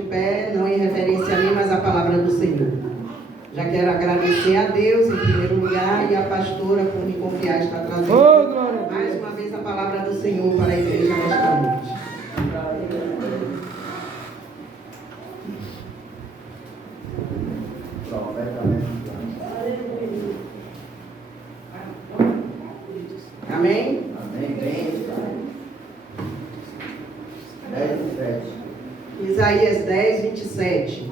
de pé, não em referência a mim, mas à palavra do Senhor. Já quero agradecer a Deus em primeiro lugar e à pastora por me confiar estar trazendo mais uma vez a palavra do Senhor para a igreja nesta noite. Amém? Amém. Isaías 10, 27.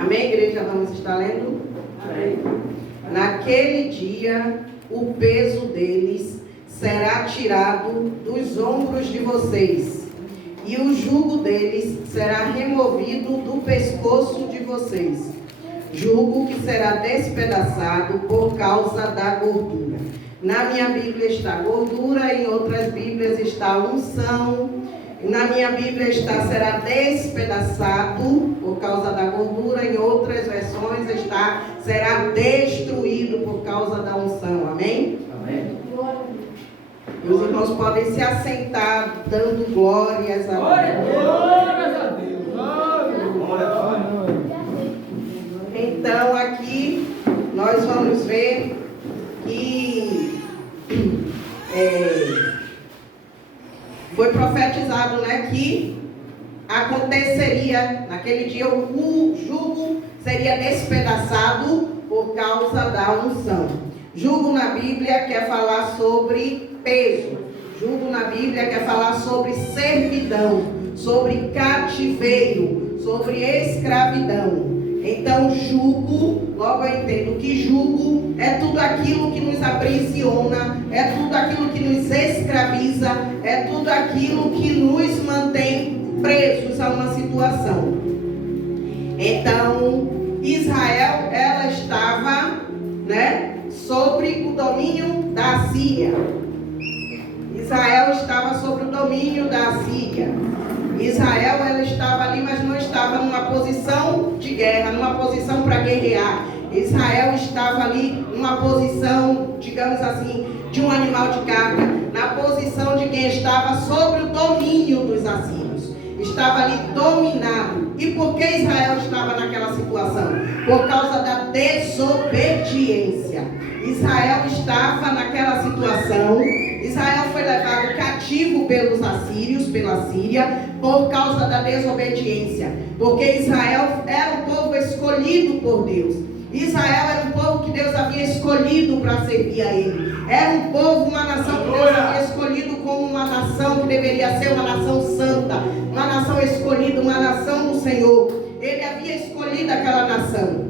Amém, igreja? Vamos estar lendo? Amém. Naquele dia, o peso deles será tirado dos ombros de vocês, e o jugo deles será removido do pescoço de vocês. Jugo que será despedaçado por causa da gordura. Na minha Bíblia está gordura, em outras Bíblias está unção. Na minha Bíblia está será despedaçado por causa da gordura, em outras versões está será destruído por causa da unção. Amém? Amém. E os irmãos podem se assentar dando glórias a Deus. Glórias a Deus. Então aqui nós vamos ver que foi profetizado, né, que aconteceria naquele dia o jugo seria despedaçado por causa da unção. Jugo na Bíblia quer falar sobre peso. Jugo na Bíblia quer falar sobre servidão, sobre cativeiro, sobre escravidão. Então, jugo, logo eu entendo que jugo é tudo aquilo que nos aprisiona, é tudo aquilo que nos escraviza, é tudo aquilo que nos mantém presos a uma situação. Então, Israel, ela estava, né, sobre o domínio da Assíria. Israel estava sobre o domínio da Assíria. Israel, ela estava ali, mas não estava numa posição de guerra, numa posição para guerrear. Israel estava ali numa posição, digamos assim, de um animal de carga, na posição de quem estava sobre o domínio dos assírios. Estava ali dominado. E por que Israel estava naquela situação? Por causa da desobediência. Israel estava naquela situação. Israel foi levado cativo pelos assírios, pela Síria, por causa da desobediência. Porque Israel era um povo escolhido por Deus. Israel era um povo que Deus havia escolhido para servir a Ele. Era um povo, uma nação que Deus havia escolhido como uma nação que deveria ser uma nação santa, uma nação escolhida, uma nação do Senhor. Ele havia escolhido aquela nação.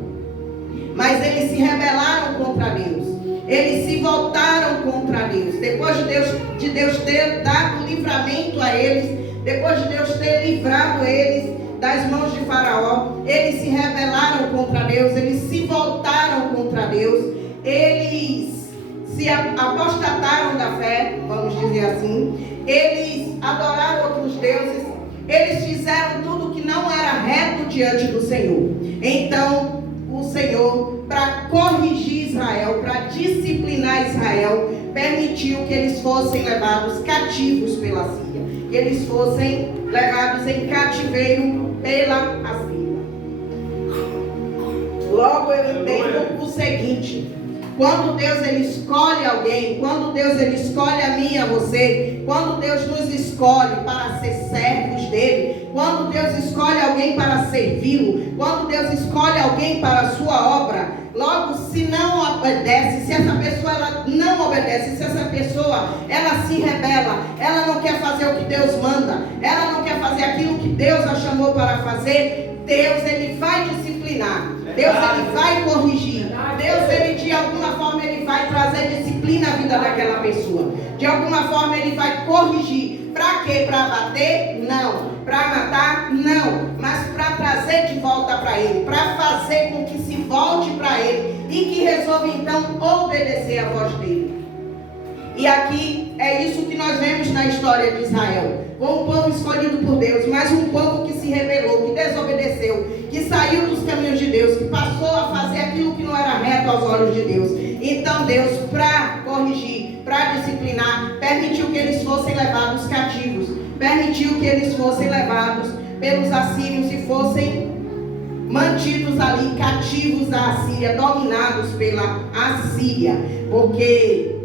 Mas eles se rebelaram contra Deus. Eles se voltaram contra Deus. Depois de Deus ter dado livramento a eles, depois de Deus ter livrado eles das mãos de Faraó, eles se rebelaram contra Deus, eles se voltaram contra Deus, eles se apostataram da fé, vamos dizer assim, eles adoraram outros deuses, eles fizeram tudo que não era reto diante do Senhor. Então, o Senhor, para corrigir Israel, para disciplinar Israel, permitiu que eles fossem levados cativos pela Síria, que eles fossem levados em cativeiro pela Assíria. Logo eu entendo o seguinte: quando Deus ele escolhe alguém, quando Deus ele escolhe a mim e a você, quando Deus nos escolhe para ser servos dele, quando Deus escolhe alguém para servi-lo, quando Deus escolhe alguém para a sua obra, logo se não obedece, se essa pessoa ela não obedece, se essa pessoa ela se rebela, ela não quer fazer o que Deus manda, ela não quer fazer aquilo que Deus a chamou para fazer, Deus ele vai disciplinar, Deus ele vai corrigir, Deus ele de alguma forma ele vai trazer disciplina à vida daquela pessoa, de alguma forma ele vai corrigir. Para quê? Para bater? Não. Para matar? Não. Mas para trazer de volta para ele, para fazer com que se volte para ele e que resolva então obedecer a voz dele. E aqui é isso que nós vemos na história de Israel. Foi um povo escolhido por Deus, mas um povo que se rebelou, que desobedeceu, que saiu dos caminhos de Deus, que passou a fazer aquilo que não era reto aos olhos de Deus. Então Deus, para corrigir, para disciplinar, permitiu que eles fossem levados cativos, permitiu que eles fossem levados pelos assírios e fossem mantidos ali cativos da Assíria, dominados pela Assíria. Porque,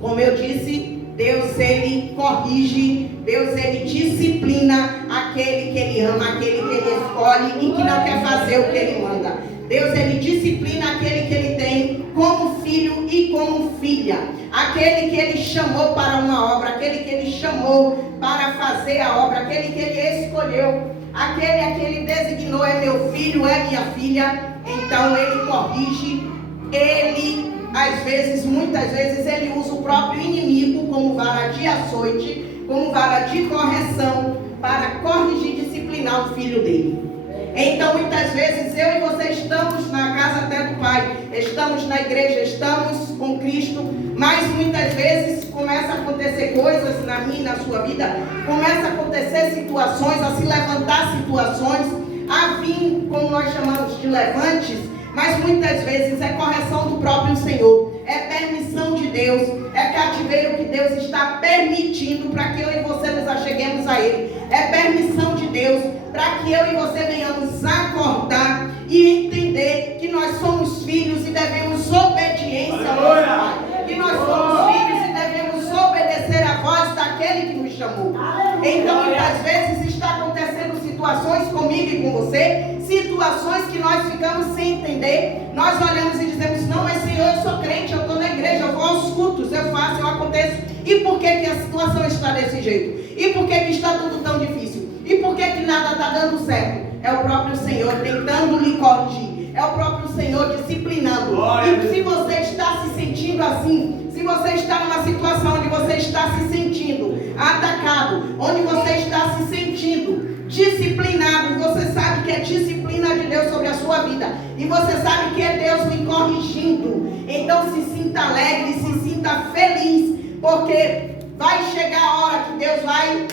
como eu disse, Deus ele corrige, Deus ele disciplina aquele que ele ama, aquele que ele escolhe e que não quer fazer o que ele manda. Deus ele disciplina aquele que ele tem como filho e como filha. Aquele que ele chamou para uma obra, aquele que ele chamou para fazer a obra, aquele que ele escolheu, aquele a que ele designou é meu filho, é minha filha. Então ele corrige, ele às vezes, muitas vezes ele usa o próprio inimigo como vara de açoite, como vara de correção para corrigir e disciplinar o filho dele. Então muitas vezes eu e você estamos na casa até do Pai, estamos na igreja, estamos com Cristo, mas muitas vezes começa a acontecer coisas na minha e na sua vida, começa a acontecer situações, a se levantar situações, a vir, como nós chamamos de levantes, mas muitas vezes é correção do próprio Senhor, é permissão de Deus, é cativeiro que Deus está permitindo para que eu e você nos acheguemos a Ele, é permissão de Deus para que eu e você venhamos acordar e entender que nós somos filhos e devemos obediência ao nosso Pai, que nós somos filhos e devemos obedecer a voz daquele que nos chamou. Então muitas vezes está acontecendo situações comigo e com você, situações que nós ficamos sem entender, nós olhamos e dizemos, não, mas Senhor, eu sou crente, eu estou na igreja, eu vou aos cultos, eu faço, eu aconteço, e por que que a situação está desse jeito? E por que que está tudo tão difícil? E por que que nada está dando certo? É o próprio Senhor tentando lhe corrigir, é o próprio Senhor disciplinando. E se você está se sentindo assim, se você está numa situação onde você está se sentindo atacado, onde você está se sentindo disciplinado, e você sabe que é disciplina de Deus sobre a sua vida, e você sabe que é Deus me corrigindo, então se sinta alegre, se sinta feliz, porque vai chegar a hora que Deus vai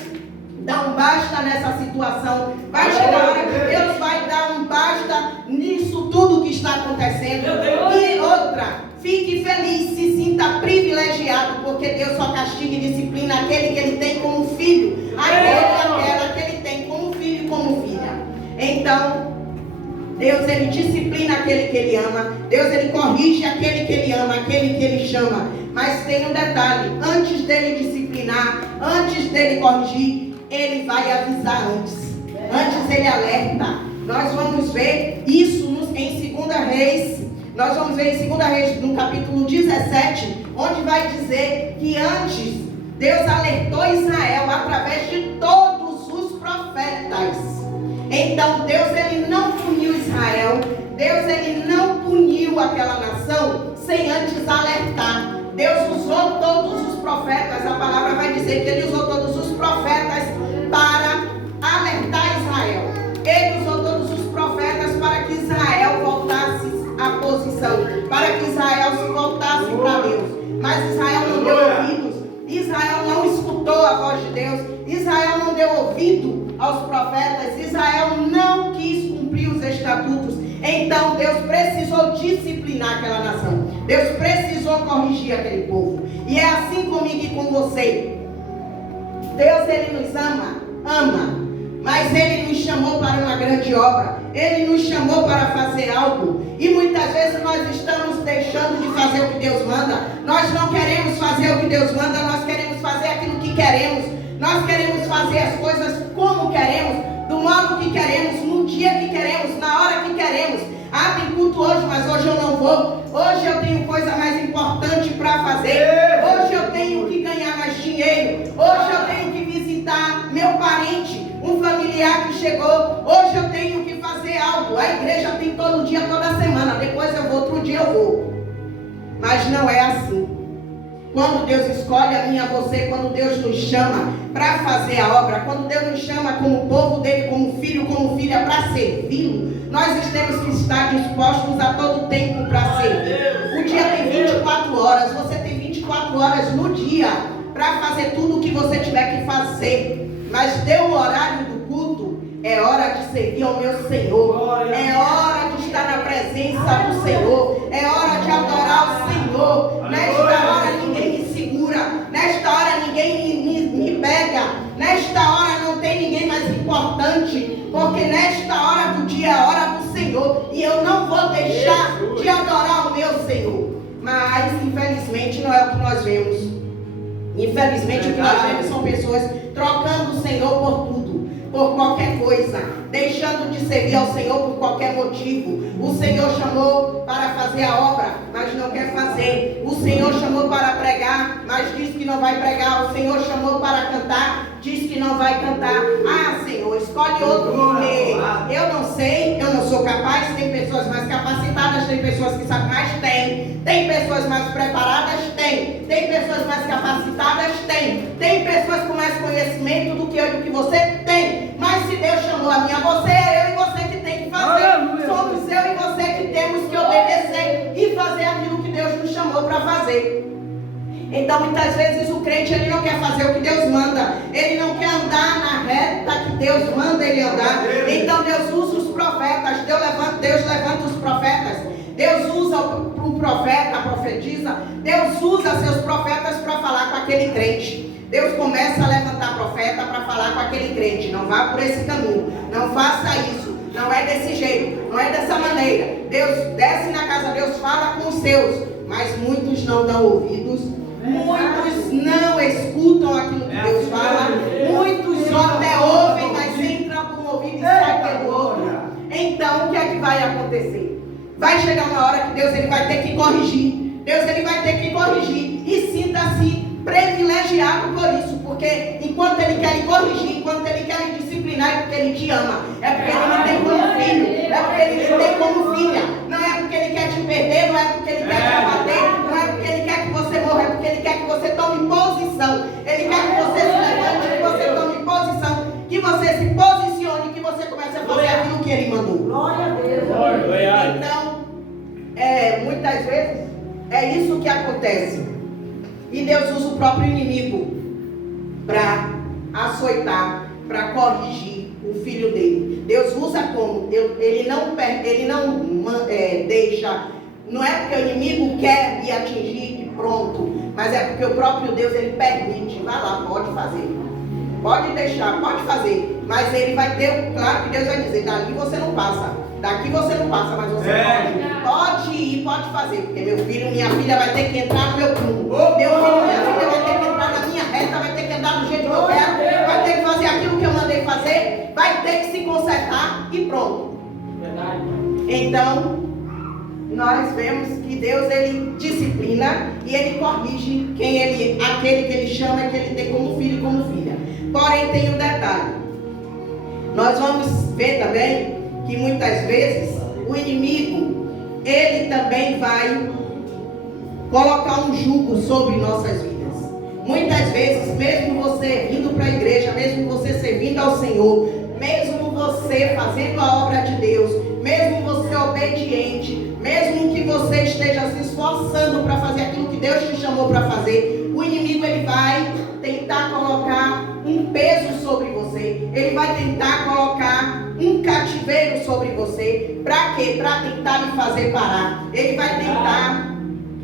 dar um basta nessa situação, vai chegar a hora que Deus vai dar um basta nisso tudo que está acontecendo. E outra, fique feliz, se sinta privilegiado, porque Deus só castiga e disciplina aquele que ele tem como filho, aquela que ele tem como filho e como filha. Então Deus ele disciplina aquele que ele ama, Deus ele corrige aquele que ele ama, aquele que ele chama. Mas tem um detalhe, antes dele disciplinar, antes dele corrigir, ele vai avisar antes ele alerta. Nós vamos ver isso em 2 Reis, nós vamos ver em 2 Reis no capítulo 17, onde vai dizer que antes Deus alertou Israel através de todos os profetas. Então Deus ele não puniu Israel, Deus ele não puniu aquela nação sem antes alertar. Deus usou todos os profetas, a palavra vai dizer que ele usou todos os profetas para alertar Israel. Ele usou todos os profetas para que Israel voltasse à posição, para que Israel se voltasse para Deus. Mas Israel não deu ouvidos, Israel não escutou a voz de Deus, Israel não deu ouvido aos profetas, Israel não quis cumprir os estatutos. Então Deus precisou disciplinar aquela nação, Deus precisou corrigir aquele povo. E é assim comigo e com você. Deus ele nos ama, mas ele nos chamou para uma grande obra, ele nos chamou para fazer algo, e muitas vezes nós estamos deixando de fazer o que Deus manda. Nós não queremos fazer o que Deus manda, nós queremos fazer aquilo que queremos, nós queremos fazer as coisas como queremos, do modo que queremos, no dia que queremos, na hora que queremos. Ah, tem culto hoje, mas hoje eu não vou, hoje eu tenho coisa mais importante para fazer, hoje eu tenho que ganhar mais dinheiro, hoje eu tenho que visitar meu parente, um familiar que chegou, hoje eu tenho que fazer algo. A igreja tem todo dia, toda semana, depois eu vou, outro dia eu vou. Mas não é assim. Quando Deus escolhe a mim e a você, quando Deus nos chama para fazer a obra, quando Deus nos chama como povo dele, como filho, como filha, para servi-lo, nós temos que estar dispostos a todo tempo para servir. O dia tem 24 horas, você tem 24 horas no dia para fazer tudo o que você tiver que fazer. Mas deu o horário do culto, é hora de servir ao meu Senhor, é hora de estar na presença do Senhor, é hora de adorar o Senhor. Nesta hora ninguém me segura, nesta hora ninguém me pega, nesta hora não tem ninguém mais importante, porque nesta hora do dia é a hora do Senhor, e eu não vou deixar de adorar o meu Senhor. Mas, infelizmente, não é o que nós vemos. Infelizmente, o que nós vemos são pessoas trocando o Senhor por tudo, por qualquer coisa, deixando de servir ao Senhor por qualquer motivo. O Senhor chamou para fazer a obra, mas não quer fazer. O Senhor chamou para pregar, mas diz que não vai pregar. O Senhor chamou para cantar, diz que não vai cantar. Ah, Senhor, escolhe outro, porque eu não sei, eu não sou capaz. Tem pessoas mais capacitadas, tem pessoas que sabem mais, tem pessoas mais preparadas, tem pessoas mais capacitadas, tem pessoas com mais conhecimento do que eu e do que você tem. Mas se Deus chamou a mim, a você, é eu e você que tem que fazer. Somos eu e você que temos que obedecer e fazer aquilo que Deus nos chamou para fazer. Então, muitas vezes o crente ele não quer fazer o que Deus manda. Ele não quer andar na reta que Deus manda ele andar. Então, Deus usa os profetas. Deus levanta os profetas. Deus usa o profeta, a profetisa. Deus usa seus profetas para falar com aquele crente. Deus começa a levantar profeta para falar com aquele crente. Não vá por esse caminho. Não faça isso. Não é desse jeito. Não é dessa maneira. Deus desce na casa, Deus fala com os seus. Mas muitos não dão ouvidos. Muitos não escutam aquilo que Deus fala. Muitos só até ouvem, mas entram por um ouvido e saem pelo outro. Então, o que é que vai acontecer? Vai chegar uma hora que Deus ele vai ter que corrigir. Deus ele vai ter que corrigir. E sinta-se privilegiado por isso. Porque enquanto ele quer lhe corrigir, enquanto ele quer lhe disciplinar, é porque ele te ama. É porque ele lhe tem como filho. É porque ele lhe tem como filha. Não é porque ele quer te perder, não é porque ele quer te abater, não é porque ele quer que você morra, é porque ele quer que você tome posição. Ele quer que você se levante, que você tome posição, que você se posicione, que você comece a fazer aquilo que ele mandou. Glória a Deus. Então, muitas vezes é isso que acontece. E Deus usa o próprio inimigo para açoitar, para corrigir o filho dele. Deus usa como? Ele não deixa. Não é porque o inimigo quer me atingir e pronto. Mas é porque o próprio Deus ele permite. Vai lá, pode fazer. Pode deixar, pode fazer. Mas ele vai ter, claro que Deus vai dizer, dali você não passa. Daqui você não passa, mas você pode ir, pode fazer. Porque meu filho, minha filha vai ter que entrar no meu prumo. Meu filho, minha filha vai ter que entrar na minha reta, vai ter que andar do jeito que eu quero, vai ter que fazer aquilo que eu mandei fazer, vai ter que se consertar e pronto. Então, nós vemos que Deus ele disciplina e ele corrige aquele que ele chama, que ele tem como filho e como filha. Porém, tem um detalhe. Nós vamos ver também que muitas vezes o inimigo, ele também vai colocar um jugo sobre nossas vidas. Muitas vezes, mesmo você indo para a igreja, mesmo você servindo ao Senhor, mesmo você fazendo a obra de Deus, mesmo você obediente, mesmo que você esteja se esforçando para fazer aquilo que Deus te chamou para fazer, o inimigo ele vai tentar colocar um peso sobre você, ele vai tentar colocar um cativeiro sobre você. Para quê? Para tentar lhe fazer parar. Ele vai tentar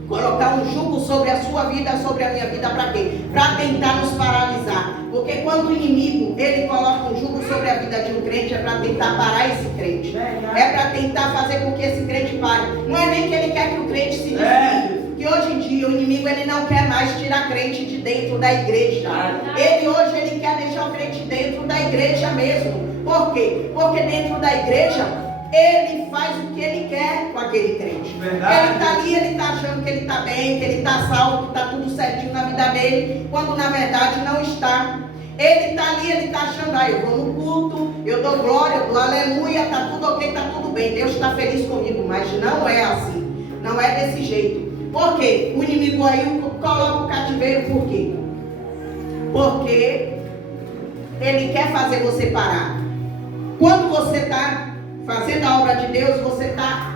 colocar um jugo sobre a sua vida, sobre a minha vida. Para quê? Para tentar nos paralisar. Porque quando o inimigo ele coloca um jugo sobre a vida de um crente, é para tentar parar esse crente. É para tentar fazer com que esse crente pare. Não é nem que ele quer que o crente se desvie. Que hoje em dia o inimigo ele não quer mais tirar crente de dentro da igreja. Hoje ele quer deixar o crente dentro da igreja mesmo. Por quê? Porque dentro da igreja ele faz o que ele quer com aquele crente. Ele está ali, ele está achando que ele está bem, que ele está salvo, que está tudo certinho na vida dele, quando na verdade não está. Ele está ali, ele está achando, eu vou no culto, eu dou glória, eu dou aleluia, está tudo ok, está tudo bem, Deus está feliz comigo, mas não é assim, não é desse jeito. Por quê? O inimigo aí coloca o cativeiro, por quê? Porque ele quer fazer você parar. Quando você está fazendo a obra de Deus, você está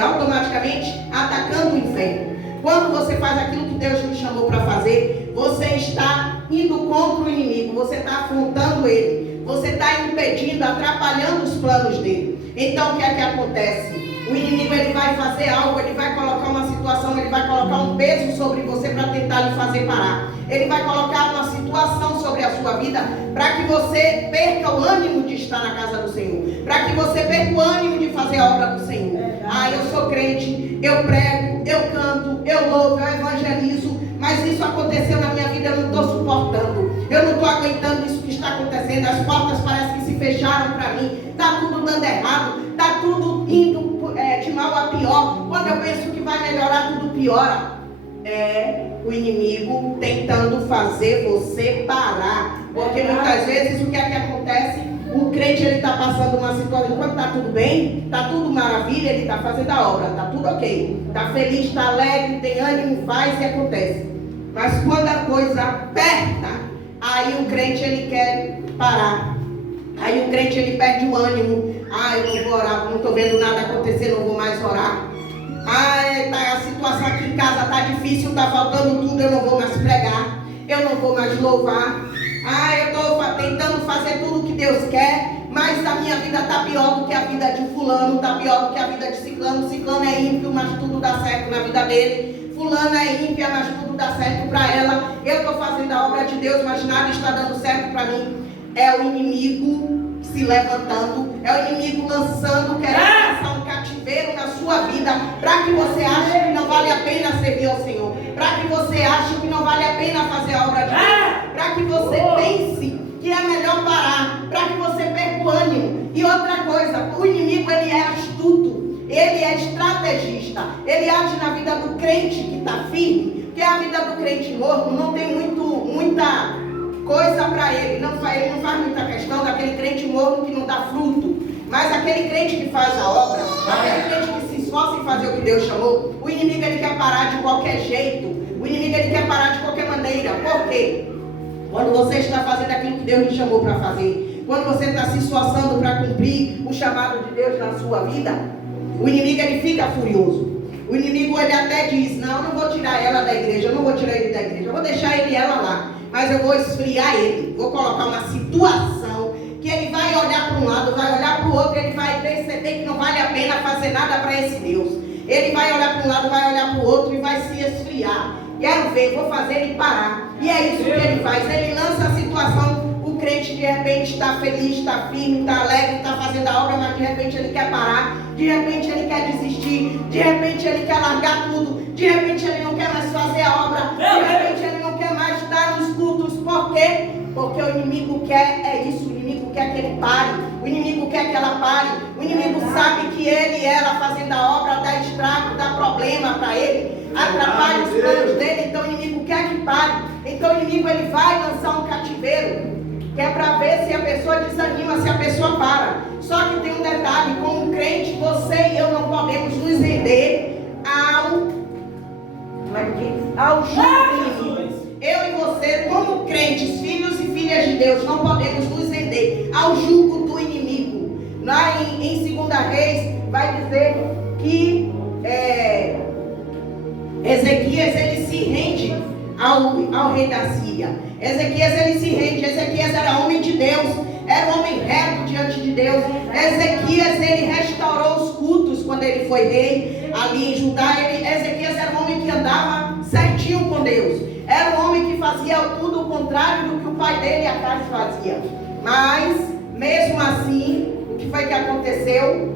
automaticamente atacando o inferno. Quando você faz aquilo que Deus te chamou para fazer, você está indo contra o inimigo, você está afrontando ele, você está impedindo, atrapalhando os planos dele. Então o que é que acontece? O inimigo ele vai fazer algo, ele vai colocar uma situação, ele vai colocar um peso sobre você para tentar lhe fazer parar. Ele vai colocar uma situação sobre a sua vida para que você perca o ânimo de estar na casa do Senhor, para que você perca o ânimo de fazer a obra do Senhor. Ah, eu sou crente, eu prego, eu canto, eu louvo, eu evangelizo, mas isso aconteceu na minha vida, eu não estou suportando, eu não estou aguentando isso que está acontecendo, as portas parecem que se fecharam para mim, está tudo dando errado, está tudo indo de mal a pior. Quando eu penso que vai melhorar, tudo piora. É o inimigo tentando fazer você parar, porque muitas vezes o que é que acontece? O crente ele está passando uma situação, quando está tudo bem, está tudo maravilha, ele está fazendo a obra, está tudo ok, está feliz, está alegre, tem ânimo, faz e acontece. Mas quando a coisa aperta, aí o crente ele quer parar, aí o crente ele perde o ânimo. Ah, eu não vou orar, não estou vendo nada acontecer, não vou mais orar. Ah, a situação aqui em casa está difícil, está faltando tudo, eu não vou mais pregar, eu não vou mais louvar. Ah, eu estou tentando fazer tudo o que Deus quer, mas a minha vida está pior do que a vida de fulano, está pior do que a vida de ciclano. Ciclano é ímpio, mas tudo dá certo na vida dele. Fulana é ímpia, mas tudo dá certo para ela. Eu estou fazendo a obra de Deus, mas nada está dando certo para mim. É o inimigo se levantando, é o inimigo lançando, querendo lançar um cativeiro na sua vida, para que você ache que não vale a pena servir ao Senhor, para que você ache que não vale a pena fazer a obra de Deus, para que você pense que é melhor parar, para que você perca o ânimo. E outra coisa, o inimigo ele é astuto, ele é estrategista, ele age na vida do crente que está firme, porque a vida do crente morto não tem muita coisa para ele não faz muita questão daquele crente morno que não dá fruto, mas aquele crente que faz a obra, aquele crente que se esforça em fazer o que Deus chamou, o inimigo ele quer parar de qualquer jeito, o inimigo ele quer parar de qualquer maneira. Por quê? Quando você está fazendo aquilo que Deus lhe chamou para fazer, quando você está se esforçando para cumprir o chamado de Deus na sua vida, o inimigo ele fica furioso. O inimigo ele até diz: não vou tirar ela da igreja, eu não vou tirar ele da igreja, eu vou deixar ele e ela lá, mas eu vou esfriar ele, vou colocar uma situação que ele vai olhar para um lado, vai olhar para o outro, ele vai perceber que não vale a pena fazer nada para esse Deus. Ele vai olhar para um lado, vai olhar para o outro e vai se esfriar. Quero ver, vou fazer ele parar. E é isso que ele faz, ele lança a situação. O crente de repente está feliz, está firme, está alegre, está fazendo a obra, mas de repente ele quer parar, de repente ele quer desistir, de repente ele quer largar tudo, de repente ele não quer mais fazer a obra, de repente ele não quer mais estar nos cultos. Por quê? Porque o inimigo quer isso, o inimigo quer que ele pare, o inimigo quer que ela pare, o inimigo sabe que ele e ela fazendo a obra dá estrago, dá problema para ele, atrapalha os planos dele, então o inimigo quer que pare. Então o inimigo ele vai lançar um cativeiro, que é para ver se a pessoa desanima, se a pessoa para. Só que tem um detalhe: como crente, você e eu não podemos nos render ao jugo do inimigo. Eu e você, como crentes, filhos e filhas de Deus, não podemos nos render ao jugo do inimigo. Lá em 2 Reis vai dizer que Ezequias ele se rende ao rei da Síria. Ezequias ele se rende. Ezequias era homem de Deus, era um homem reto diante de Deus. Ezequias ele restaurou os cultos quando ele foi rei ali em Judá. Ezequias era um homem que andava certinho com Deus, era um homem que fazia tudo o contrário do que o pai dele Acaz fazia. Mas mesmo assim, o que foi que aconteceu?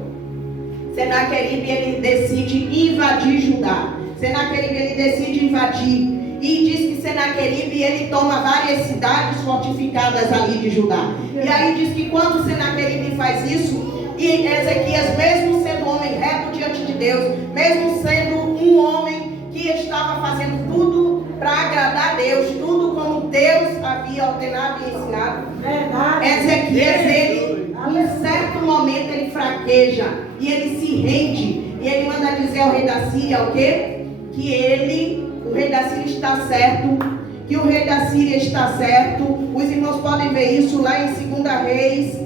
Senaqueribe ele decide invadir Judá. Senaqueribe ele decide invadir. E diz que Senaqueribe ele toma várias cidades fortificadas ali de Judá. E aí diz que quando Senaqueribe faz isso, e Ezequias, mesmo sendo um homem reto diante de Deus, mesmo sendo um homem que estava fazendo tudo para agradar a Deus, tudo como Deus havia ordenado e ensinado, Ezequias ele, em certo momento ele fraqueja e ele se rende, e ele manda dizer ao rei da Síria o quê? Que o rei da Síria está certo, que o rei da Síria está certo. Os irmãos podem ver isso lá em 2 Reis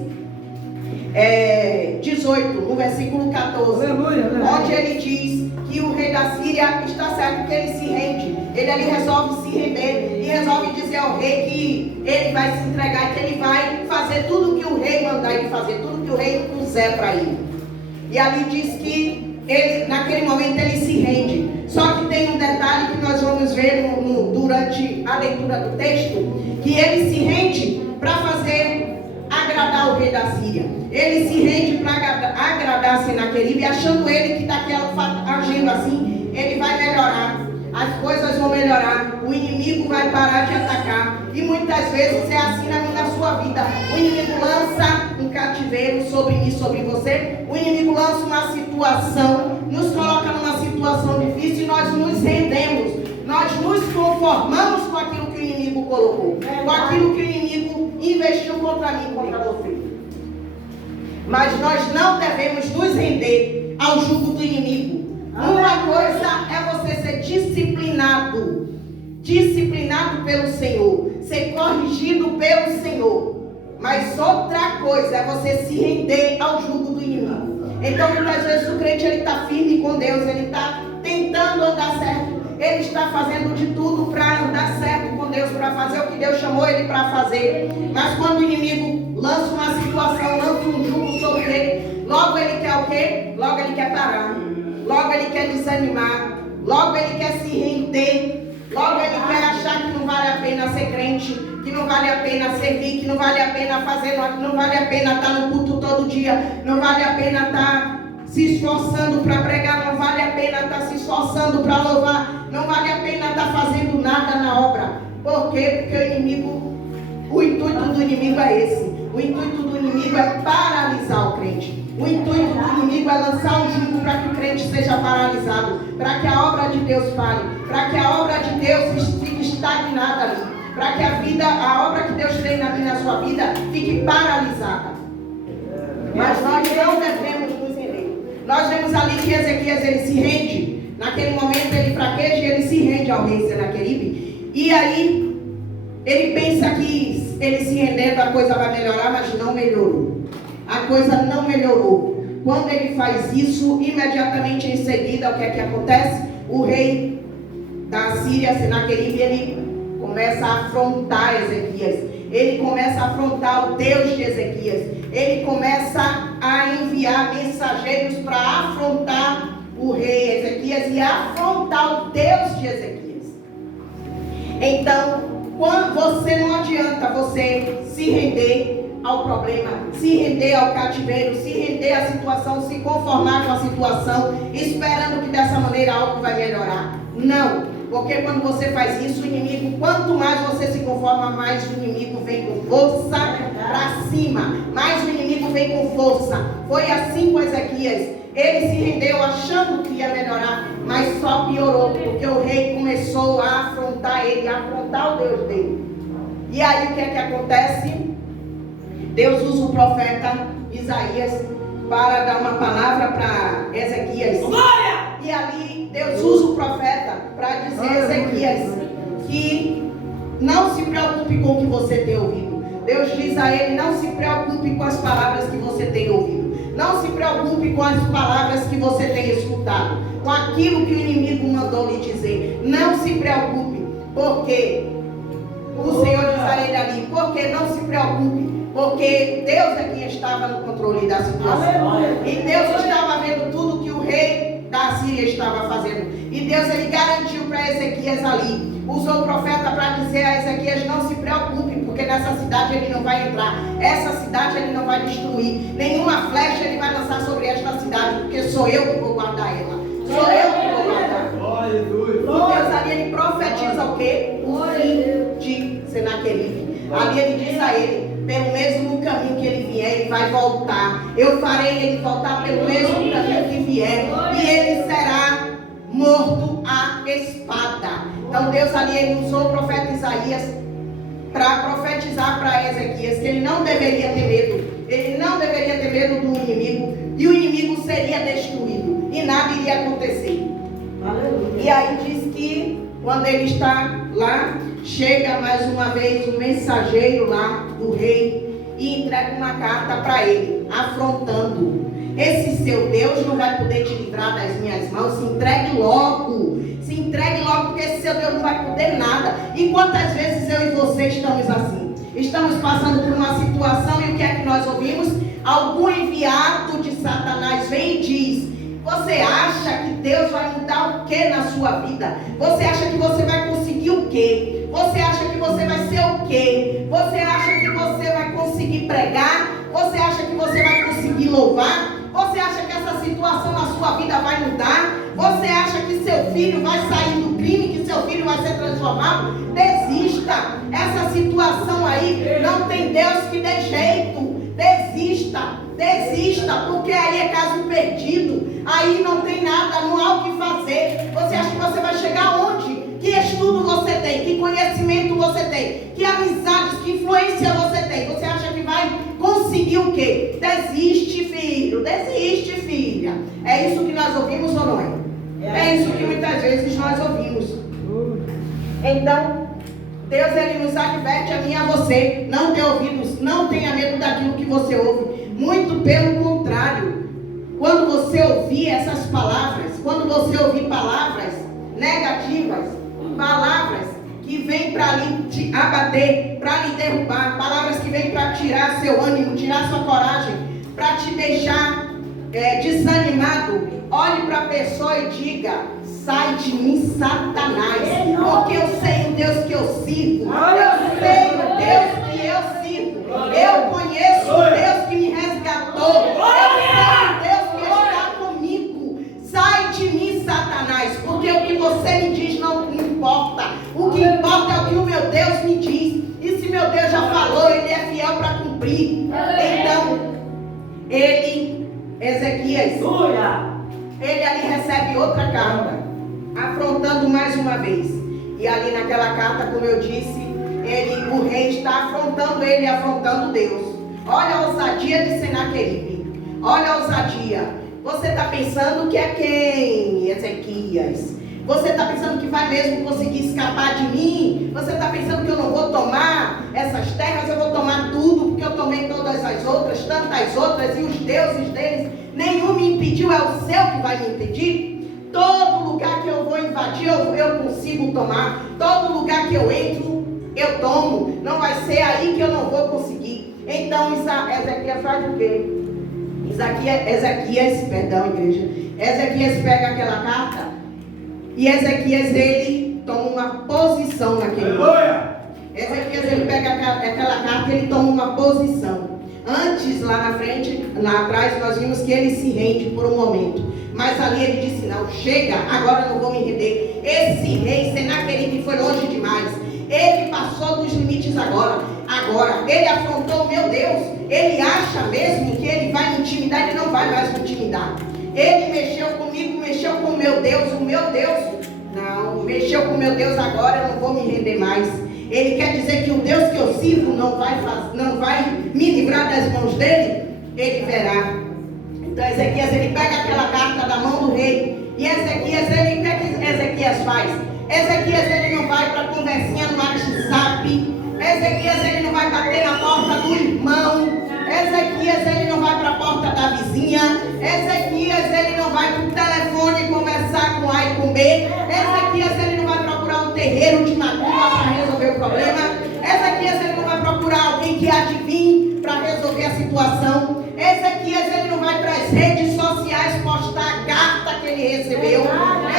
18, no versículo 14, onde ele diz que o rei da Síria está certo, que ele se rende. Ele ali resolve se render e resolve dizer ao rei que ele vai se entregar, que ele vai fazer tudo que o rei mandar ele fazer, tudo que o rei puser para ele. E ali diz que naquele momento ele se rende. Só que tem um detalhe que nós vamos ver durante a leitura do texto, que ele se rende para fazer agradar o rei da Síria. Ele se rende para agradar Senaqueribe, achando ele que agindo assim, ele vai melhorar. As coisas vão melhorar, o inimigo vai parar de atacar. E muitas vezes é assim na sua vida. O inimigo lança um cativeiro sobre mim, sobre você. O inimigo lança uma situação, nos coloca numa situação difícil e nós nos rendemos. Nós nos conformamos com aquilo que o inimigo colocou, com aquilo que o inimigo investiu contra mim, contra você. Mas nós não devemos nos render ao jugo do inimigo. Uma coisa é você ser disciplinado pelo Senhor, ser corrigido pelo Senhor. Mas outra coisa é você se render ao jugo do inimigo. Então muitas vezes o crente está firme com Deus, ele está tentando andar certo, ele está fazendo de tudo para andar certo com Deus, para fazer o que Deus chamou ele para fazer. Mas quando o inimigo lança uma situação, lança um jugo sobre ele, logo ele quer o quê? Logo ele quer parar. Logo ele quer desanimar, logo ele quer se render, logo ele quer achar que não vale a pena ser crente, que não vale a pena servir, que não vale a pena fazer, não vale a pena estar no culto todo dia, não vale a pena estar se esforçando para pregar, não vale a pena estar se esforçando para louvar, não vale a pena estar fazendo nada na obra. Por quê? Porque o intuito do inimigo é esse. O intuito do inimigo é paralisar o crente. O intuito do inimigo é lançar um jugo para que o crente seja paralisado, para que a obra de Deus pare, para que a obra de Deus fique estagnada ali, para que a obra que Deus tem na sua vida fique paralisada. Mas nós não devemos nos render. Nós vemos ali que Ezequias ele se rende. Naquele momento ele fraqueja e ele se rende ao rei Senaqueribe. E aí ele pensa que ele se rendendo a coisa vai melhorar, mas não melhorou. A coisa não melhorou. Quando ele faz isso, imediatamente em seguida, o que é que acontece? O rei da Síria, Senaqueribe, ele começa a afrontar Ezequias. Ele começa a afrontar o Deus de Ezequias. Ele começa a enviar mensageiros para afrontar o rei Ezequias e afrontar o Deus de Ezequias. Então, quando você não adianta você se render ao problema, se render ao cativeiro, se render à situação, se conformar com a situação, esperando que dessa maneira algo vai melhorar. Não, porque quando você faz isso, o inimigo, quanto mais você se conforma, mais o inimigo vem com força para cima, mais o inimigo vem com força. Foi assim com Ezequias. Ele se rendeu achando que ia melhorar, mas só piorou, porque o rei começou a afrontar ele, a afrontar o Deus dele. E aí o que é que acontece? Deus usa o profeta Isaías para dar uma palavra para Ezequias. Glória! E ali Deus usa o profeta para dizer a Ezequias que não se preocupe com o que você tem ouvido. Deus diz a ele: não se preocupe com as palavras que você tem ouvido. Não se preocupe com as palavras que você tem escutado, com aquilo que o inimigo mandou lhe dizer. Não se preocupe, porque o Senhor diz a ele ali: porque não se preocupe, porque Deus é quem estava no controle da situação. E Deus estava vendo tudo que o rei da Síria estava fazendo. E Deus ele garantiu para Ezequias ali. Usou o profeta para dizer a Ezequias: não se preocupe, porque nessa cidade ele não vai entrar. Essa cidade ele não vai destruir. Nenhuma flecha ele vai lançar sobre esta cidade, porque sou eu que vou guardar ela. Sou eu que vou guardar. E Deus ali ele profetiza o quê? O fim de Senaqueribe. Ali ele diz a ele: pelo mesmo caminho que ele vier, ele vai voltar. Eu farei ele voltar pelo mesmo caminho que vier. E ele será morto à espada. Então Deus ali ele usou o profeta Isaías para profetizar para Ezequias que ele não deveria ter medo. Ele não deveria ter medo do inimigo. E o inimigo seria destruído. E nada iria acontecer. Aleluia. E aí diz que quando ele está lá, chega mais uma vez um mensageiro lá do rei e entrega uma carta para ele, afrontando. Esse seu Deus não vai poder te livrar das minhas mãos. Se entregue logo. Se entregue logo, porque esse seu Deus não vai poder nada. E quantas vezes eu e você estamos assim? Estamos passando por uma situação e o que é que nós ouvimos? Algum enviado de Satanás vem e diz: Você acha que Deus vai mudar o que na sua vida? Você acha que você vai conseguir o quê? Você acha que você vai ser o quê? Você acha que você vai conseguir pregar? Você acha que você vai conseguir louvar? Você acha que essa situação na sua vida vai mudar? Você acha que seu filho vai sair do crime, que seu filho vai ser transformado? Desista. Essa situação aí não tem Deus que dê jeito. Desista. Desista, porque aí é caso perdido. Aí não tem nada, não há o que fazer. Você acha que você vai chegar onde? Que estudo você tem? Que conhecimento você tem? Que amizades, que influência você tem? Você acha que vai conseguir o quê? Desiste, filho. Desiste, filha. É isso que nós ouvimos ou não é? É isso que muitas vezes nós ouvimos. Então, Deus, Ele nos adverte a mim e a você. Não tenha ouvidos, não tenha medo daquilo que você ouve. Muito pelo contrário. Quando você ouvir essas palavras, quando você ouvir palavras negativas, palavras que vêm para lhe te abater, para lhe derrubar, palavras que vêm para tirar seu ânimo, tirar sua coragem, para te deixar desanimado, olhe para a pessoa e diga: sai de mim, Satanás, porque eu sei o Deus que eu sirvo, eu sei o Deus que eu sirvo, eu conheço o Deus que me resgatou, eu sei o Deus que está comigo. Sai de mim, Satanás, porque o que você me diz não importa, o que importa é o que o meu Deus me diz, e se meu Deus já falou, Ele é fiel para cumprir. Então, Ezequias, ele ali recebe outra carta, afrontando mais uma vez. E ali naquela carta, como eu disse, o rei está afrontando ele, afrontando Deus. Olha a ousadia de Senaqueribe. Olha a ousadia. Você está pensando que é quem, Ezequias? Você está pensando que vai mesmo conseguir escapar de mim? Você está pensando que eu não vou tomar essas terras? Eu vou tomar tudo, porque eu tomei todas as outras, tantas outras, e os deuses deles, nenhum me impediu, é o seu que vai me impedir? Todo lugar que eu vou invadir, eu consigo tomar. Todo lugar que eu entro, eu tomo. Não vai ser aí que eu não vou conseguir. Então, Ezequias faz o quê? Ezequias pega aquela carta e Ezequias, ele toma uma posição naquele momento. Ezequias, ele pega aquela carta e ele toma uma posição. Antes, lá na frente, lá atrás, nós vimos que ele se rende por um momento. Mas ali ele disse: não, chega, agora eu não vou me render. Esse rei Senaqueribe foi longe demais. Ele passou dos limites agora. Ele afrontou o meu Deus. Ele acha mesmo que ele vai me intimidar. Ele não vai mais me intimidar. Ele mexeu comigo, mexeu com o meu Deus. O meu Deus, não, mexeu com o meu Deus agora, eu não vou me render mais. Ele quer dizer que o Deus que eu sirvo não vai me livrar das mãos dele. Ele verá. Então Ezequias, ele pega aquela carta da mão do rei. E Ezequias, o que é que Ezequias faz? Ezequias, ele não vai para conversinha no WhatsApp. Ezequias, ele não vai bater na porta do irmão. Ezequias, ele não vai para a porta da vizinha. Ezequias, ele não vai para o telefone conversar com A e com B. Ezequias, ele não vai procurar um terreiro de macumba para resolver o problema. Ezequias, ele não vai procurar alguém que adivinhe para resolver a situação. Ezequias, ele não vai para as redes sociais postar a carta que ele recebeu.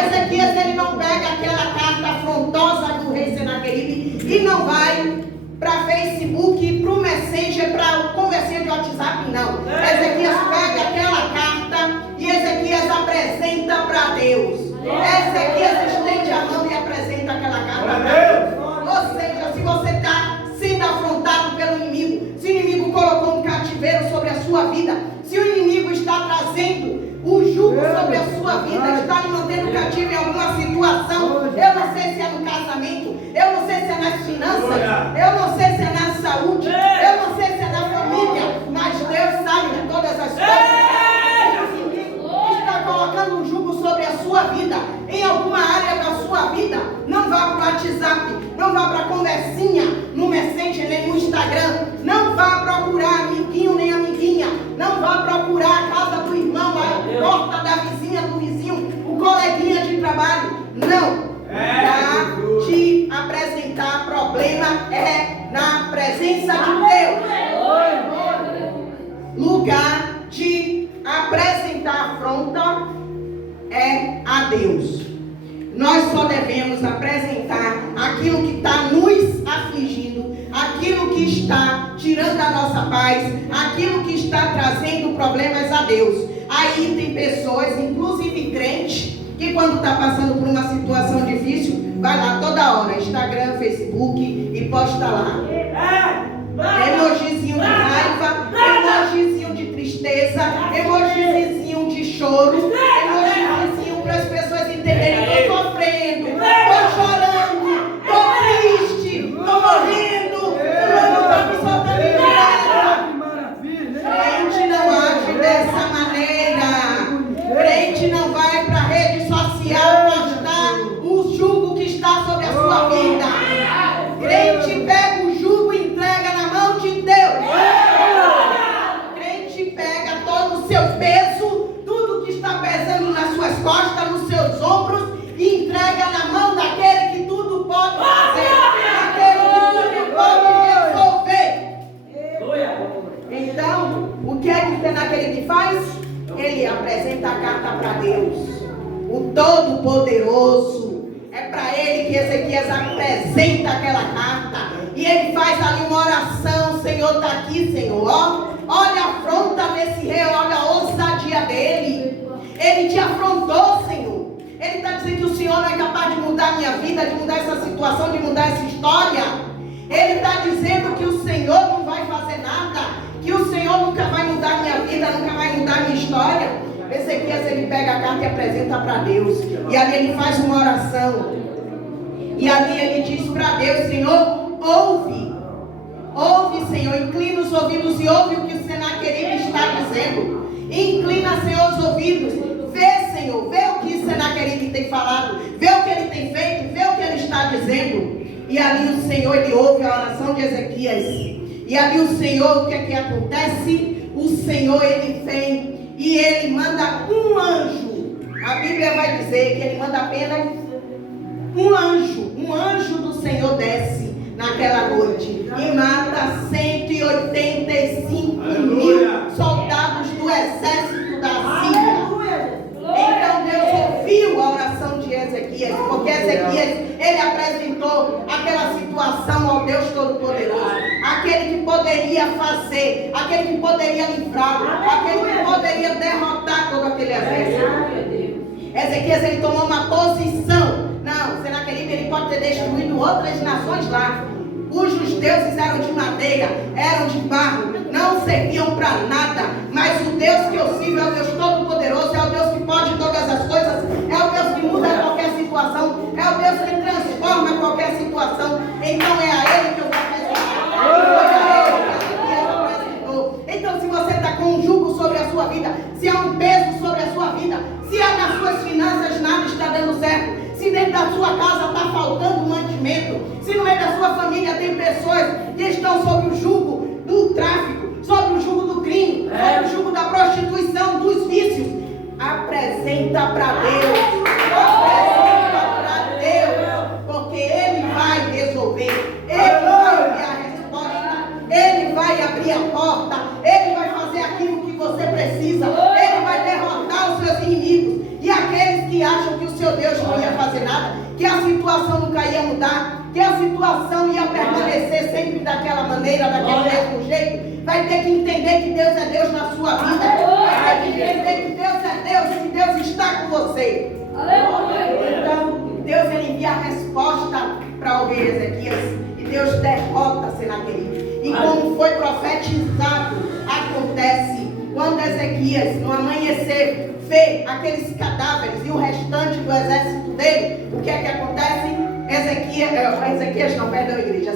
Ezequias, ele não pega aquela carta afrontosa do rei Senaqueribe e não vai para Facebook, para o Messenger, para o conversinha de WhatsApp, não. Ezequias pega aquela carta e Ezequias apresenta para Deus. Ezequias estende a mão e apresenta aquela carta para Deus. Ou seja, se você está sendo afrontado pelo inimigo, se o inimigo colocou um cativeiro sobre a sua vida, se o inimigo está trazendo o jugo sobre a sua vida, está lhe mantendo cativo em alguma situação, eu não sei se é no casamento, eu não sei se é nas finanças, eu não sei se é na saúde, eu não sei se é na família, mas Deus sabe de todas as coisas. O inimigo está colocando um jugo sobre a sua vida, em alguma área da sua vida. Não vá para o WhatsApp, não vá para a conversinha no Messenger nem no Instagram, não vá procurar amiguinho nem amiguinha, não vá procurar a casa do irmão, a porta da vizinha, do vizinho, o coleguinha de trabalho. Não. Para te apresentar problema é na presença de Deus. Lugar de apresentar afronta é a Deus. Nós só devemos apresentar aquilo que está nos afligindo, aquilo que está tirando a nossa paz, aquilo que está trazendo problemas a Deus. Aí tem pessoas, inclusive crentes, que quando está passando por uma situação difícil, vai lá toda hora, Instagram, Facebook, e posta lá emojizinho de raiva, emojizinho de tristeza, emojizinho de choro, emojizinho para as pessoas entenderem: estou sofrendo, estou chorando, estou triste, estou morrendo, fulano está me soltando inveja. Crente não age dessa maneira. Crente não vai para a rede social postar o jugo que está sobre a sua vida. Crente pega o jugo e entrega na mão de Deus. Crente pega todo o seu peso, tudo que está pesando nas suas costas, nos seus ombros, e entrega na mão daquele que tudo pode fazer, daquele que tudo pode resolver. Então, o que é que Senaqueribe faz? Ele apresenta a carta para Deus, o Todo-Poderoso. É para ele que Ezequias apresenta aquela carta. E ele faz ali uma oração: Senhor, está aqui, Senhor. Olha a afronta desse rei, olha a ousadia dele. Ele te afrontou, Senhor. Ele está dizendo que o Senhor não é capaz de mudar a minha vida, de mudar essa situação, de mudar essa história. Ele está dizendo que o Senhor não vai fazer nada, que o Senhor nunca vai mudar a minha vida, nunca vai mudar a minha história. Ezequias, ele pega a carta e apresenta para Deus. E ali ele faz uma oração. E ali ele diz para Deus: Senhor, ouve. Ouve, Senhor, inclina os ouvidos e ouve o que o Senaqueribe está dizendo. Inclina, Senhor, os ouvidos. Vê, Senhor, vê o que o Senaqueribe tem falado. Vê o que ele tem feito, vê o que ele está dizendo. E ali o Senhor, ele ouve a oração de Ezequias. E ali o Senhor, o que é que acontece? O Senhor, ele vem e ele manda um anjo. A Bíblia vai dizer que ele manda apenas um anjo do Senhor desce naquela noite e mata 185 mil soldados do exército da Síria. Então Deus ouviu a oração de Ezequias, porque Ezequias, ele apresentou aquela situação ao Deus Todo-Poderoso, aquele que poderia fazer, aquele que poderia livrá-lo, aquele que poderia derrotar todo aquele exército. Ezequias, ele tomou uma posição. Não, Senaqueribe, ele pode ter destruído outras nações lá, cujos deuses eram de madeira, eram de barro, não serviam para nada. Mas o Deus que eu sirvo é o Deus Todo-Poderoso, é o Deus que pode todas as coisas, é o Deus que muda qualquer situação, é o Deus que transforma qualquer situação. Então é a Ele que eu vou apresentar. Então, se você está com um jugo sobre a sua vida, se há um peso sobre a sua vida, se há nas suas finanças nada está dando certo, se dentro da sua casa está faltando mantimento, se no meio da sua família tem pessoas que estão sob o jugo do tráfico, sob o jugo do crime, sob o jugo da prostituição, dos vícios, apresenta para Deus. Apresenta para Deus, porque Ele vai resolver, Ele vai dar a resposta, Ele vai abrir a porta, Ele vai fazer aquilo que você precisa, Ele vai derrotar os seus inimigos. E aqueles que acham que o seu Deus não ia fazer nada, que a situação nunca ia mudar, que a situação ia permanecer sempre daquela maneira, daquele mesmo jeito, vai ter que entender que Deus é Deus na sua vida. Vai ter que entender que Deus é Deus e que Deus está com você. Então, Deus, ele envia a resposta para o rei Ezequias e Deus derrota Senaqueribe. E como foi profetizado, acontece quando Ezequias, no amanhecer, vê aqueles cadáveres e o restante do exército dele, o que é que acontece?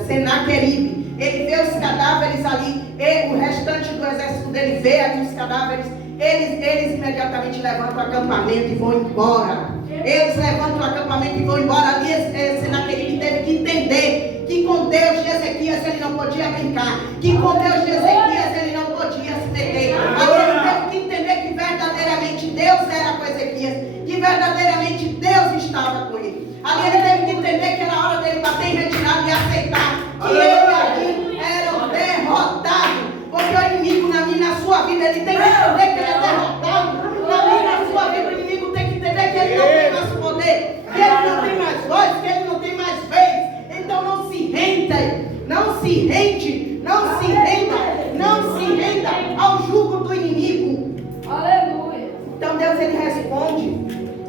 Senaqueribe, ele vê os cadáveres ali, o restante do exército dele vê ali os cadáveres, eles imediatamente levantam o acampamento e vão embora. Eles levantam o acampamento e vão embora. Ali Senaqueribe teve que entender que com Deus de Ezequias ele não podia brincar, que com Deus de Ezequias ele não podia se meter. Ali ele teve que entender que verdadeiramente Deus era com Ezequias, que verdadeiramente Deus estava com ele. Ali ele teve que entender que era hora dele bater em retirada e aceitar que ele ali era o derrotado. Porque o inimigo na minha e na sua vida, ele tem que entender que ele é derrotado. Na minha e na sua vida, o inimigo tem que entender que ele responde.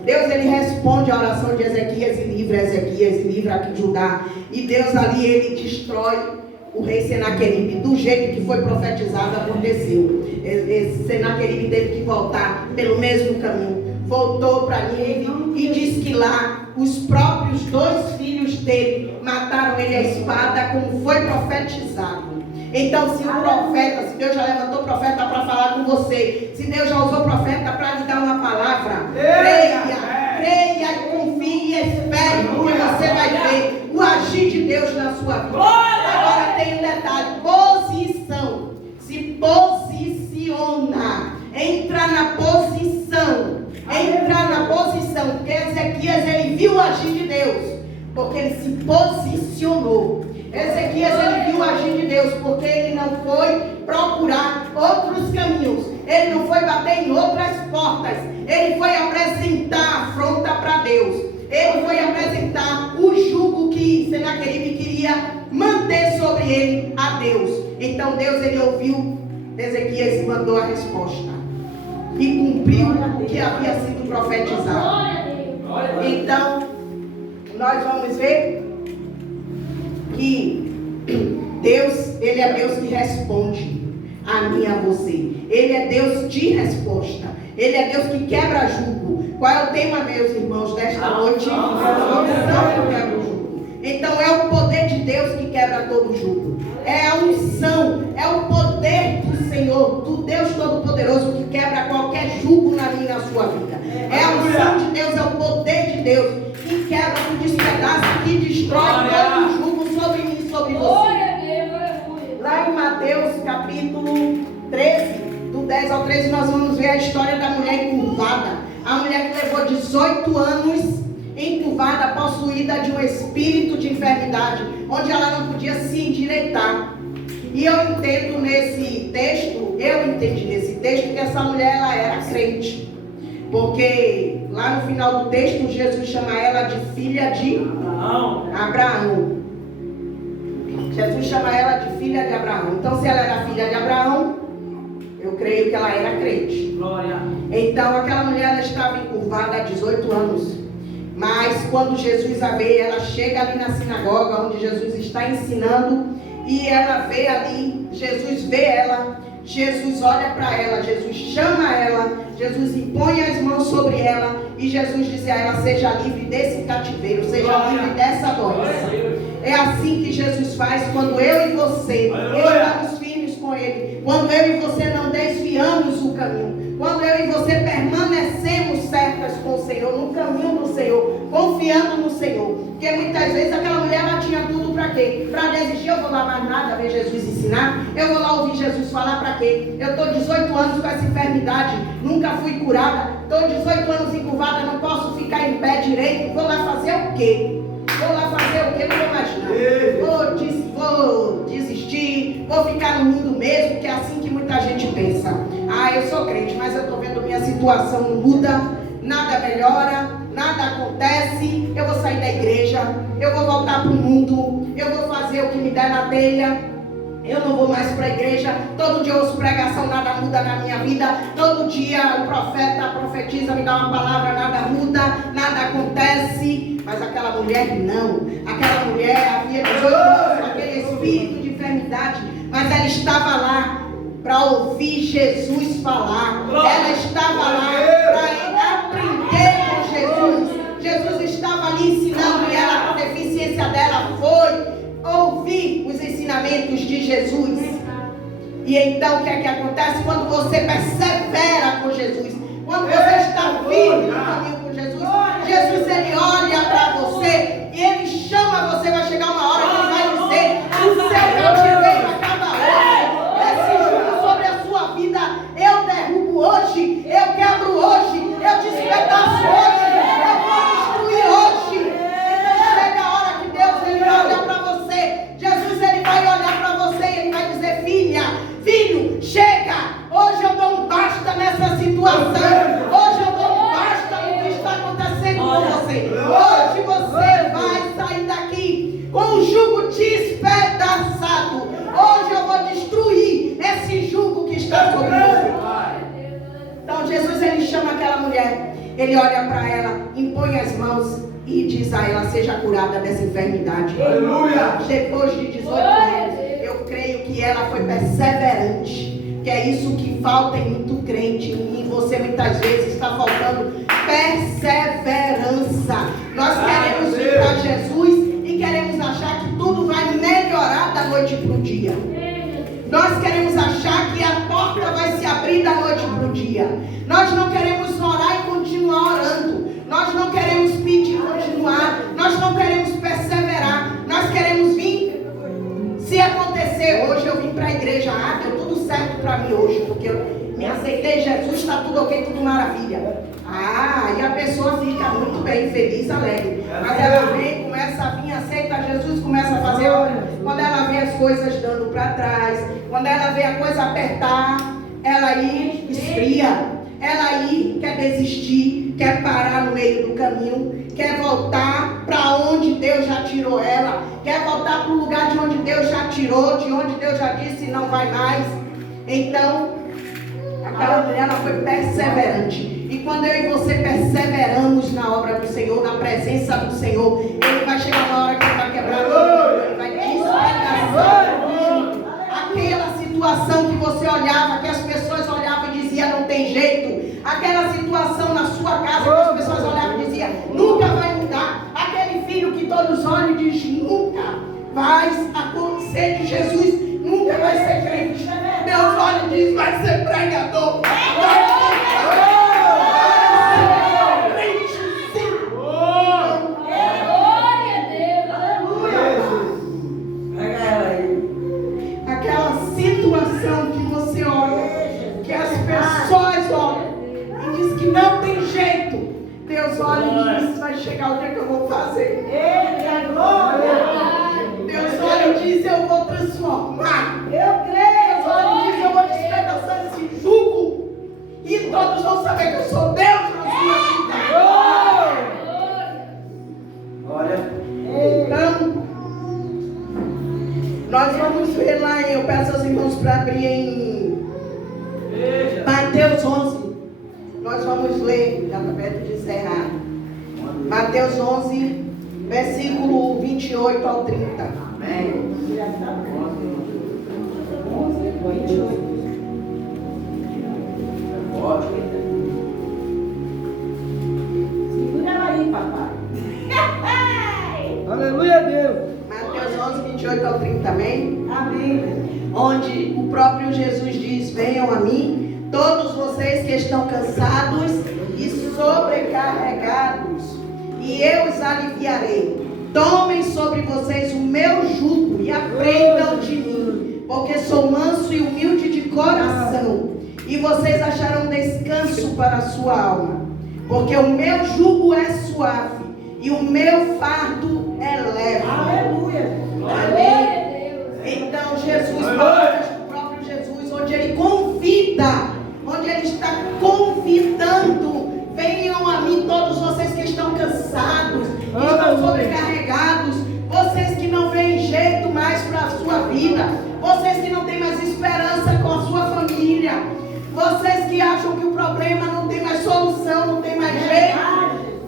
Deus, ele responde a oração de Ezequias e livra aqui Judá. E Deus ali, ele destrói o rei Senaqueribe do jeito que foi profetizado, aconteceu. Senaqueribe teve que voltar pelo mesmo caminho. Voltou para Nínive e diz que lá os próprios 2 filhos dele mataram ele à espada, como foi profetizado. Então, se o profeta, se Deus já levantou profeta para falar com você, se Deus já usou profeta para lhe dar uma palavra, creia e confie e espere, porque você vai ver o agir de Deus na sua vida. Agora tem um detalhe: posição. Se posiciona, entra na posição. Entra na posição, porque Ezequias, ele viu o agir de Deus, porque ele se posicionou. Ezequias, ele viu o agir de Deus, porque ele não foi procurar outros caminhos, ele não foi bater em outras portas, ele foi apresentar a afronta para Deus, ele foi apresentar o jugo que Senaqueribe queria manter sobre ele a Deus. Então Deus, ele ouviu Ezequias e mandou a resposta. E cumpriu o que havia sido profetizado. Então, nós vamos ver que Deus, ele é Deus que responde a mim e a você. Ele é Deus de resposta. Ele é Deus que quebra jugo. Qual é o tema, meus irmãos, desta noite? Quebra o jugo. Então, é o poder de Deus que quebra todo jugo. É a unção, é o poder do Senhor, do Deus Todo-Poderoso, que quebra qualquer jugo na minha e na sua vida. É a unção de Deus, é o poder de Deus, que quebra, que despedaça, que destrói todo jugo sobre mim e sobre você. Lá em Mateus capítulo 13, do 10 ao 13, nós vamos ver a história da mulher encurvada. A mulher que levou 18 anos encurvada, possuída de um espírito de enfermidade, onde ela não podia se endireitar. E eu entendi nesse texto que essa mulher, ela era crente, porque lá no final do texto Jesus chama ela de filha de Abraão. Jesus chama ela de filha de Abraão. Então, se ela era filha de Abraão, eu creio que ela era crente. Glória. Então, aquela mulher, ela estava encurvada há 18 anos. Mas quando Jesus a vê, ela chega ali na sinagoga onde Jesus está ensinando, e ela vê ali, Jesus vê ela, Jesus olha para ela, Jesus chama ela, Jesus impõe as mãos sobre ela, e Jesus diz a ela: seja livre desse cativeiro, seja livre dessa doença. É assim que Jesus faz quando eu e você estamos firmes com Ele, quando eu e você não desviamos o caminho, quando eu e você permanecemos certas com o Senhor, no caminho do Senhor, confiando no Senhor. Porque muitas vezes aquela mulher, ela tinha tudo para quê? Para desistir. Eu vou lá mais nada ver Jesus ensinar, eu vou lá ouvir Jesus falar para quê? Eu estou 18 anos com essa enfermidade, nunca fui curada, estou 18 anos encurvada, não posso ficar em pé direito, vou lá fazer o quê? Vou lá fazer o quê? Não vou mais não. Vou desistir, vou ficar no mundo mesmo, que é assim que muita gente pensa. Ah, eu sou crente, mas eu estou vendo minha situação não muda, nada melhora, nada acontece, eu vou sair da igreja, eu vou voltar para o mundo, eu vou fazer o que me der na telha. Eu não vou mais para a igreja, todo dia eu ouço pregação, nada muda na minha vida. Todo dia o profeta profetiza, me dá uma palavra, nada muda, nada acontece. Mas aquela mulher não. Aquela mulher havia 18 anos com aquele espírito de enfermidade, mas ela estava lá para ouvir Jesus falar. Ela estava lá para aprender com Jesus. Jesus estava ali ensinando, e ela, com a deficiência dela, foi ouvir os ensinamentos de Jesus. E então o que é que acontece? Quando você persevera com Jesus, quando você está firme no caminho com Jesus, Jesus, ele olha para você e ele chama você. Vai chegar uma hora que ele vai dizer: o seu cativeiro acaba hoje, esse jugo sobre a sua vida eu derrubo hoje, eu quebro hoje, eu despedaço hoje, eu vou destruir hoje. Então chega a hora que Deus, ele olha para você. Jesus, ele vai olhar para você e ele vai dizer: filha, filho, chega, hoje eu dou um basta Ele olha para ela, impõe as mãos e diz a ela: seja curada dessa enfermidade. Aleluia! Depois de 18 anos, eu creio que ela foi perseverante. Que é isso que falta em muito crente. Em você muitas vezes está faltando perseverança. Nós queremos vir para Jesus e queremos achar que tudo vai melhorar da noite para o dia. Nós queremos achar que a porta vai se abrir da noite para o dia. Nós não queremos orar e continuar orando. Nós não queremos pedir e continuar. Nós não queremos perseverar. Nós queremos vir. Se acontecer, hoje eu vim para a igreja, deu tudo certo para mim hoje, porque eu me aceitei Jesus, está tudo ok, tudo maravilha. E a pessoa fica muito bem, feliz, alegre. Mas ela vem, começa a vir, aceita Jesus, começa a fazer. Quando ela vê as coisas dando para trás, quando ela vê a coisa apertar, ela aí esfria. Ela aí quer desistir, quer parar no meio do caminho, quer voltar para onde Deus já tirou ela, quer voltar para o lugar de onde Deus já tirou, de onde Deus já disse não vai mais. Então, aquela mulher ela foi perseverante. E quando eu e você perseveramos na obra do Senhor, na presença do Senhor, Ele vai chegar na hora que Ele vai quebrar tudo, Ele vai despedaçar aquela situação que você olhava, que as pessoas olhavam e diziam não tem jeito. Aquela situação na sua casa que as pessoas olhavam e diziam nunca vai mudar. Aquele filho que todos olham e dizem nunca vai acontecer de Jesus, nunca vai ser crente. Deus olha e diz vai ser pregador. Não tem jeito. Deus olha e diz: vai chegar o dia que eu vou fazer. Deus olha e diz: eu vou transformar. Eu creio. Deus olha e diz: eu vou despedaçar esse jugo. E todos vão saber que eu sou Deus na sua vida. Olha. Então, nós vamos ver lá. Eu peço aos irmãos para abrir em Mateus 11. Nós vamos ler, já está perto de encerrar. Mateus 11, versículo 28 ao 30. Amém. 11, 28. Segura ela aí, papai. Aleluia, Deus. Mateus 11, 28 ao 30, amém? Amém. Onde o próprio Jesus diz: venham a mim todos vocês que estão cansados e sobrecarregados, e eu os aliviarei. Tomem sobre vocês o meu jugo e aprendam de mim, porque sou manso e humilde de coração, e vocês acharão descanso para a sua alma. Porque o meu jugo é suave e o meu fardo é leve. Aleluia. Amém. Então Jesus, o próprio Jesus, onde Ele convida, onde Ele está convidando: venham a mim todos vocês que estão cansados, que estão sobrecarregados, vocês que não veem jeito mais para a sua vida, vocês que não têm mais esperança com a sua família, vocês que acham que o problema não tem mais solução, não tem mais jeito.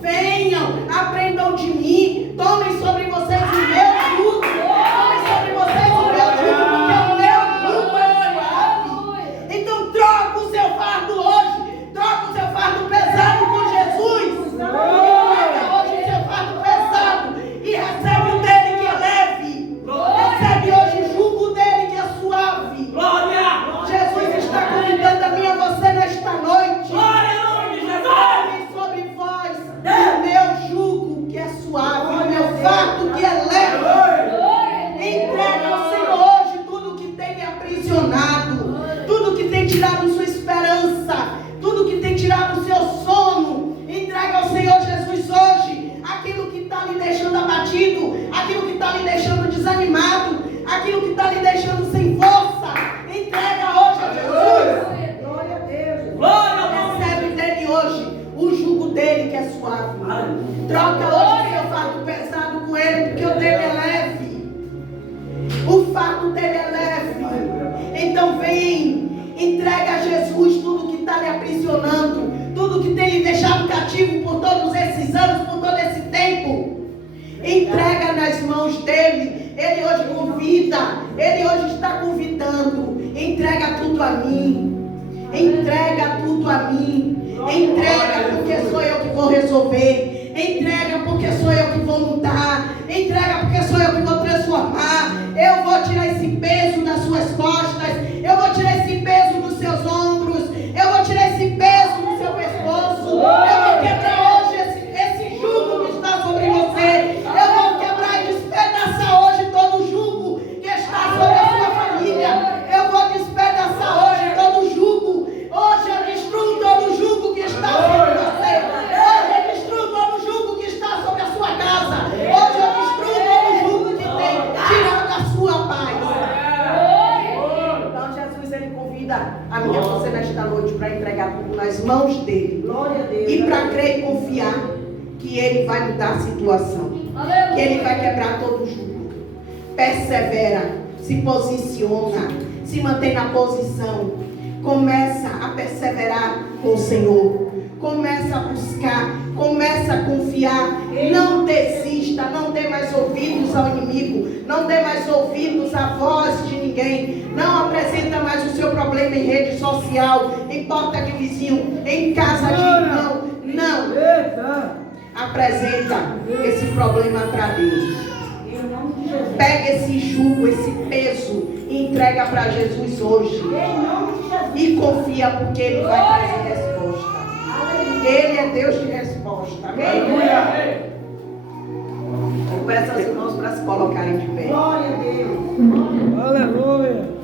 Venham, aprendam de mim, tomem sobre vocês o meu jugo, tomem sobre vocês o meu jugo, porque o meu jugo é suave. Então troca o seu fardo hoje, troca o seu fardo pesado com Jesus. Troca hoje o seu fardo pesado e recebe o dele que é leve. Recebe hoje o jugo dele que é suave. Glória! Jesus está convidando a mim e a você nesta noite. Glória ao nome de Jesus! Tomem sobre vós o meu jugo que é suave, o meu fardo que é leve. Entrega ao Senhor hoje tudo que tem lhe aprisionado, tudo que tem tirado sua esperança, tudo que tem tirado o seu sono. Entrega ao Senhor Jesus hoje aquilo que está lhe deixando abatido, aquilo que está lhe deixando desanimado, aquilo que está lhe deixando sem força. Entrega hoje a Jesus. Glória a Deus. Glória ao nome. Recebe dele hoje o jugo dele que é suave. Troca hoje o seu fardo pesado com ele, porque o dele é leve. O fardo dele é leve. Então vem, entrega a Jesus tudo que está lhe aprisionando, tudo que tem lhe deixado cativo. hoje convida, Ele hoje está convidando. Entrega tudo a mim. Entrega tudo a mim. Entrega porque sou eu que vou resolver. Entrega porque sou eu que vou mudar. Entrega porque sou eu que vou transformar. Eu vou tirar esse peso das suas costas. Eu vou tirar esse peso dos seus ombros. Eu vou tirar esse peso do seu pescoço. Eu vou quebrar hoje esse jugo que está sobre você. Eu vou quebrar e despedaçar hoje todo o jugo que está sobre a sua família. Eu vou despedaçar hoje todo o jugo. Hoje eu destruo todo o jugo que está sobre você. Hoje eu destruo todo o jugo que está sobre a sua casa. Hoje eu destruo todo o jugo que tem tirado a sua paz. Então Jesus, Ele convida a mim e a você nesta noite para entregar tudo nas mãos dEle. Glória a Deus. E para crer e confiar que Ele vai mudar a situação. Que Ele vai quebrar todo o jugo. Persevera, se posiciona, se mantém na posição. Começa a perseverar com o Senhor. Começa a buscar, começa a confiar. Não desista, não dê mais ouvidos ao inimigo. Não dê mais ouvidos à voz de ninguém. Não apresenta mais o seu problema em rede social, em porta de vizinho, em casa de irmão. Não. Eita. Apresenta esse problema para Deus. Em nome de Jesus. Pega esse jugo, esse peso e entrega para Jesus hoje. Em nome de Jesus. E confia porque Ele vai trazer resposta. Aleluia. Ele é Deus de resposta. Amém? Aleluia. Eu peço aos irmãos para se colocarem de pé. Glória a Deus. Aleluia.